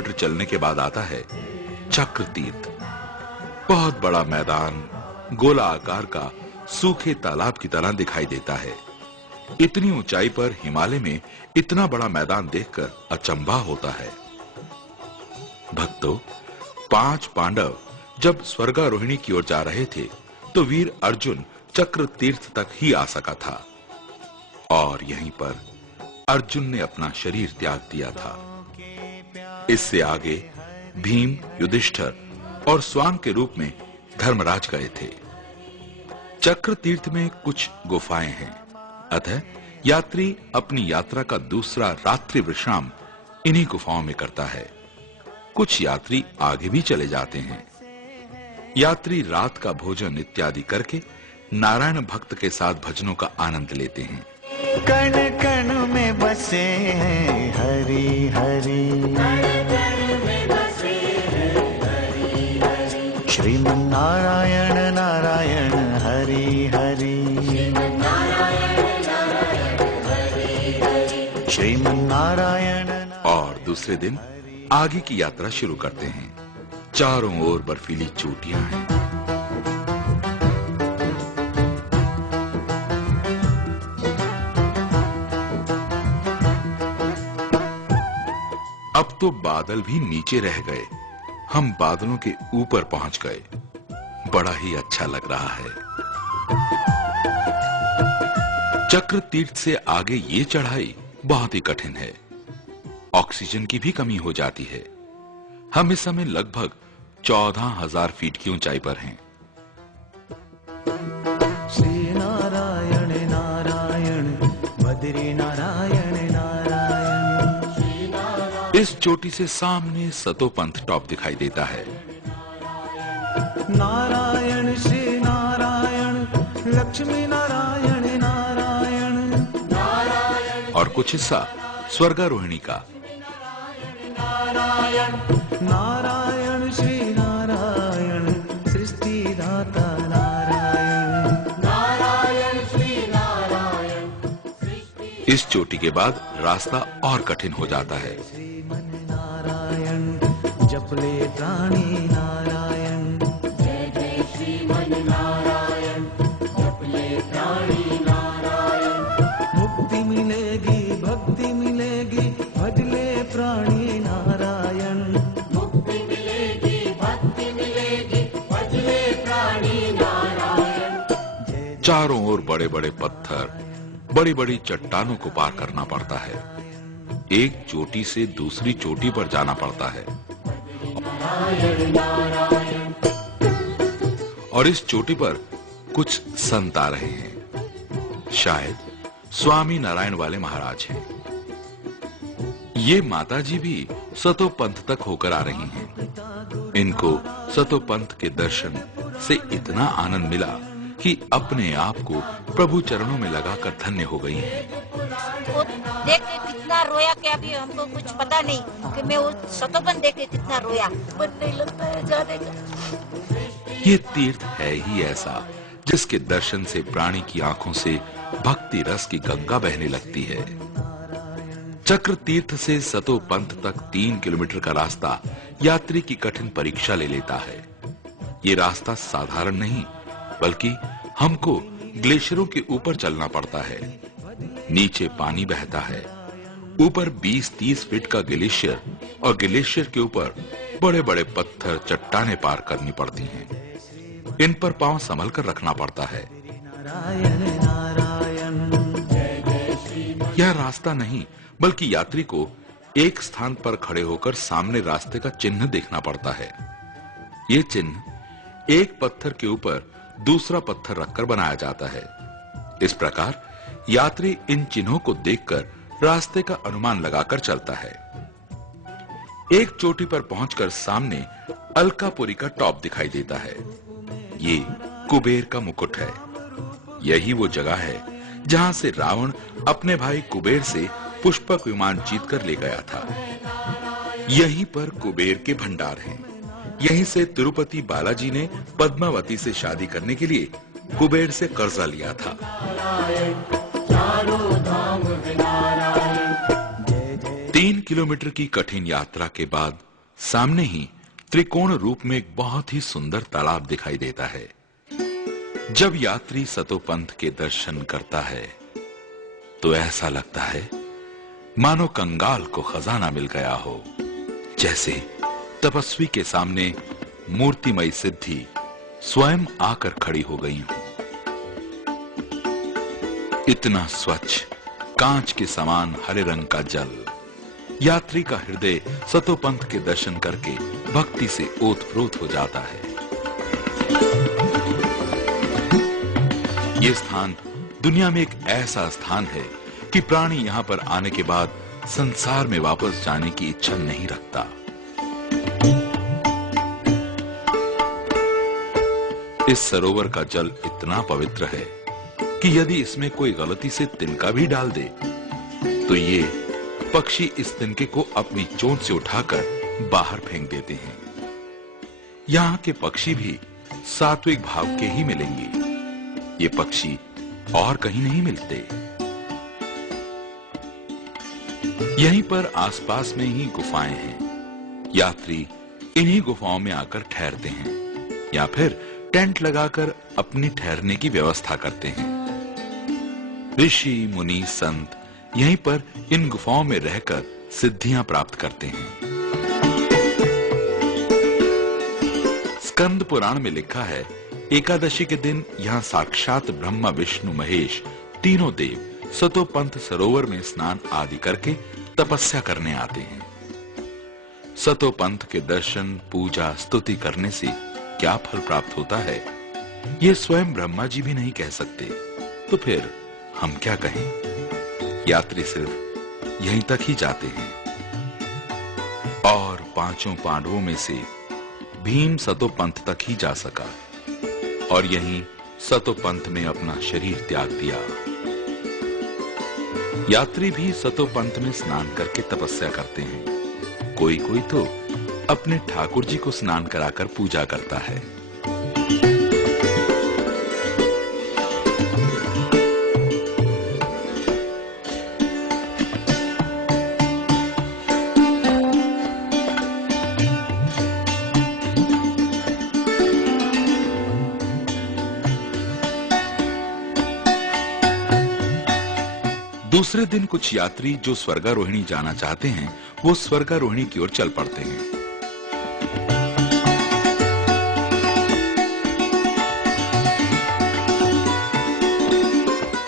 Kilometre चलने के बाद आता है चक्र तीर्थ। बहुत बड़ा मैदान गोला आकार का सूखे तालाब की तरह दिखाई देता है। इतनी ऊंचाई पर हिमालय में इतना बड़ा मैदान देखकर अचंभा होता है। भक्तों, 5 पांडव जब स्वर्गारोहिणी की ओर जा रहे थे तो वीर अर्जुन चक्र तीर्थ तक ही आ सका था और यहीं पर अर्जुन ने अपना शरीर त्याग दिया था। इससे आगे भीम, युधिष्ठिर और स्वान के रूप में धर्मराज गए थे। चक्र तीर्थ में कुछ गुफाएं हैं, अतः यात्री अपनी यात्रा का दूसरा रात्रि विश्राम इन्हीं गुफाओं में करता है। कुछ यात्री आगे भी चले जाते हैं। यात्री रात का भोजन इत्यादि करके नारायण भक्त के साथ भजनों का आनंद लेते हैं। कण कण में बसे हैं हरि हरि, श्रीमन नारायण नारायण हरि हरि, श्रीमन नारायण। और दूसरे दिन आगे की यात्रा शुरू करते हैं। चारों ओर बर्फीली चोटियां हैं। अब तो बादल भी नीचे रह गए। हम बादलों के ऊपर पहुंच गए। बड़ा ही अच्छा लग रहा है। चक्र तीर्थ से आगे ये चढ़ाई बहुत ही कठिन है। ऑक्सीजन की भी कमी हो जाती है। हम इस समय लगभग 14,000 फीट की ऊंचाई पर हैं। श्री नारायण नारायण बद्री नारायण नारायण। इस चोटी से सामने सतोपंथ टॉप दिखाई देता है। नारायण श्री नारायण लक्ष्मी नारायण नारायण नारायण। और कुछ हिस्सा स्वर्गारोहिणी का। नारायण नारायण श्री नारायण सृष्टि दाता नारायण, नारायण श्री नारायण। इस चोटी के बाद रास्ता और कठिन हो जाता है। श्रीमन नारायण जपले प्राणी नारायण, जय जय श्रीमन नारायण जपले प्राणी नारायण। मुक्ति मिलेगी भक्ति मिलेगी भजले प्राणी नारायण, मुक्ति मिलेगी भक्ति मिलेगी भजले प्राणी नारायण। चारों ओर बड़े बड़े पत्थर, बड़ी बड़ी चट्टानों को पार करना पड़ता है। एक चोटी से दूसरी चोटी पर जाना पड़ता है। और इस चोटी पर कुछ संत आ रहे हैं। शायद स्वामी नारायण वाले महाराज हैं। ये माताजी भी सतोपंथ तक होकर आ रही हैं। इनको सतोपंथ के दर्शन से इतना आनंद मिला कि अपने आप को प्रभु चरणों में लगाकर धन्य हो गई हैं। वो देख के कितना रोया कि अभी हमको कुछ पता नहीं कि मैं वो सतोपंथ देख के कितना रोया। पर नहीं लगता है जाने का। ये तीर्थ है ही ऐसा जिसके दर्शन से प्राणी की आंखों से भक्ति रस की गंगा बहने लगती है। चक्र तीर्थ से सतोपंथ तक 3 किलोमीटर का रास्ता यात्री की कठिन परीक्षा ले लेता है। ये रास्ता साधारण नहीं बल्कि हमको ग्लेशियरों के ऊपर चलना पड़ता है। नीचे पानी बहता है। ऊपर 20-30 फीट का ग्लेशियर और ग्लेशियर के ऊपर बड़े बड़े पत्थर चट्टाने पार करनी पड़ती हैं। इन पर पांव संभल कर रखना पड़ता है। यह रास्ता नहीं बल्कि यात्री को एक स्थान पर खड़े होकर सामने रास्ते का चिन्ह देखना पड़ता है। ये चिन्ह एक पत्थर के ऊपर दूसरा पत्थर रखकर बनाया जाता है। इस प्रकार यात्री इन चिन्हों को देखकर रास्ते का अनुमान लगाकर चलता है। एक चोटी पर पहुंचकर सामने अलकापुरी का टॉप दिखाई देता है। ये कुबेर का मुकुट है। यही वो जगह है जहां से रावण अपने भाई कुबेर से पुष्पक विमान जीतकर ले गया था। यहीं पर कुबेर के भंडार हैं। यहीं से तिरुपति बालाजी ने पद्मावती से शादी करने के लिए कुबेर से कर्जा लिया था। 3 किलोमीटर की कठिन यात्रा के बाद सामने ही त्रिकोण रूप में एक बहुत ही सुंदर तालाब दिखाई देता है। जब यात्री सतोपंथ के दर्शन करता है तो ऐसा लगता है मानो कंगाल को खजाना मिल गया हो, जैसे तपस्वी के सामने मूर्तिमयी सिद्धि स्वयं आकर खड़ी हो गई हो। इतना स्वच्छ कांच के समान हरे रंग का जल, यात्री का हृदय सतोपंथ के दर्शन करके भक्ति से ओतप्रोत हो जाता है। यह स्थान दुनिया में एक ऐसा स्थान है कि प्राणी यहां पर आने के बाद संसार में वापस जाने की इच्छा नहीं रखता। इस सरोवर का जल इतना पवित्र है कि यदि इसमें कोई गलती से तिनका भी डाल दे तो ये पक्षी इस तिनके को अपनी चोंच से उठाकर बाहर फेंक देते हैं। यहाँ के पक्षी भी सात्विक भाव के ही मिलेंगे। ये पक्षी और कहीं नहीं मिलते। यहीं पर आसपास में ही गुफाएं हैं। यात्री इन्हीं गुफाओं में आकर ठहरते हैं या फिर टेंट लगाकर अपनी ठहरने की व्यवस्था करते हैं। ऋषि मुनि संत यहीं पर इन गुफाओं में रहकर सिद्धियां प्राप्त करते हैं। स्कंद पुराण में लिखा है, एकादशी के दिन यहाँ साक्षात ब्रह्मा विष्णु महेश तीनों देव सतोपंथ सरोवर में स्नान आदि करके तपस्या करने आते हैं। सतोपंथ के दर्शन पूजा स्तुति करने से क्या फल प्राप्त होता है, ये स्वयं ब्रह्मा जी भी नहीं कह सकते, तो फिर हम क्या कहें। यात्री सिर्फ यहीं तक ही जाते हैं। और पांचों पांडवों में से भीम सतोपंथ तक ही जा सका और यहीं सतोपंथ में अपना शरीर त्याग दिया। यात्री भी सतोपंथ में स्नान करके तपस्या करते हैं। कोई कोई तो अपने ठाकुर जी को स्नान कराकर पूजा करता है। दूसरे दिन कुछ यात्री जो स्वर्गारोहिणी जाना चाहते हैं वो स्वर्गारोहिणी की ओर चल पड़ते हैं।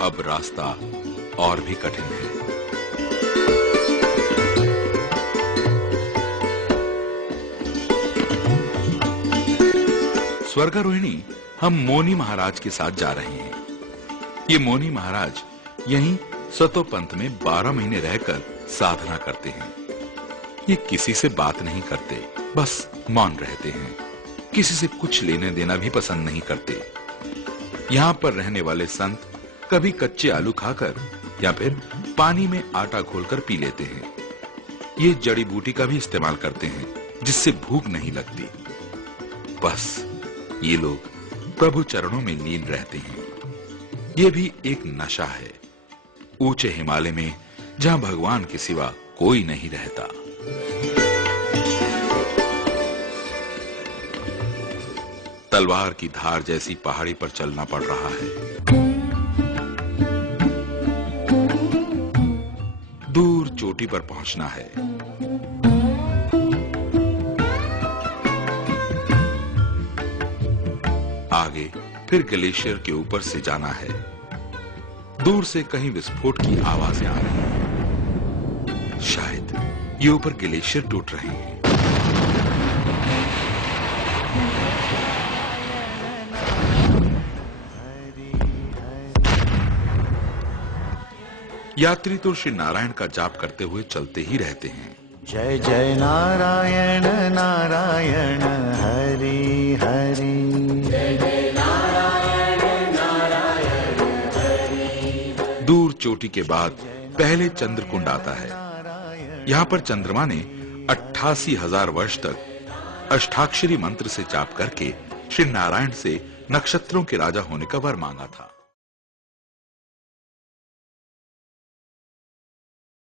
अब रास्ता और भी कठिन है। स्वर्गारोहिणी हम मोनी महाराज के साथ जा रहे हैं। ये मोनी महाराज यहीं सतोपंथ में 12 महीने रहकर साधना करते हैं। ये किसी से बात नहीं करते, बस मौन रहते हैं। किसी से कुछ लेने देना भी पसंद नहीं करते। यहाँ पर रहने वाले संत कभी कच्चे आलू खाकर या फिर पानी में आटा घोलकर पी लेते हैं। ये जड़ी बूटी का भी इस्तेमाल करते हैं जिससे भूख नहीं लगती। बस ये लोग प्रभु चरणों में लीन रहते हैं। ये भी एक नशा है। ऊंचे हिमालय में जहां भगवान के सिवा कोई नहीं रहता। तलवार की धार जैसी पहाड़ी पर चलना पड़ रहा है। दूर चोटी पर पहुंचना है। आगे फिर ग्लेशियर के ऊपर से जाना है। दूर से कहीं विस्फोट की आवाजें आ रही हैं। शायद ये ऊपर ग्लेशियर टूट रहे हैं। यात्री तो श्री नारायण का जाप करते हुए चलते ही रहते हैं। जय जय नारायण नारायण हरि हरि। दूर चोटी के बाद पहले चंद्रकुंड आता है। यहाँ पर चंद्रमा ने 88,000 वर्ष तक अष्टाक्षरी मंत्र से जाप करके श्री नारायण से नक्षत्रों के राजा होने का वर मांगा था।